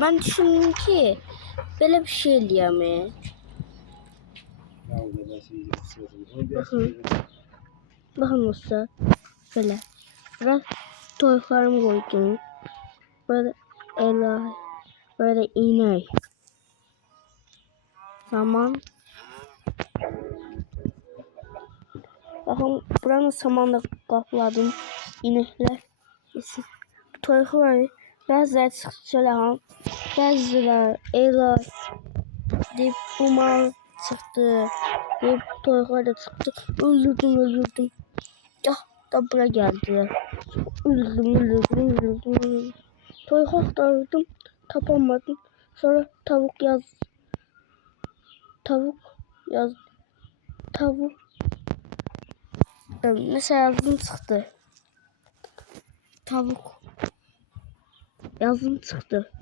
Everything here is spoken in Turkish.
Ben düşündüm ki böyle bir şey diyeyim. Bakın. Bakın olsa böyle. Biraz toylarımı koydum. Böyle ele, böyle iğne. Saman. Bakın buranın samanla kapladım. İnekler. Toylar. Bazıları çıkacak. Bazıları ele. Deyip umar çıktı. Deyip toylar da çıktı. Öldürdüm. Ya da buraya geldiler. Öldürdüm. Toylar da aradım. Tapamadım. Sonra tavuk yaz. Mesela yazdım çıktı. Tavuk. Yazdım çıktı.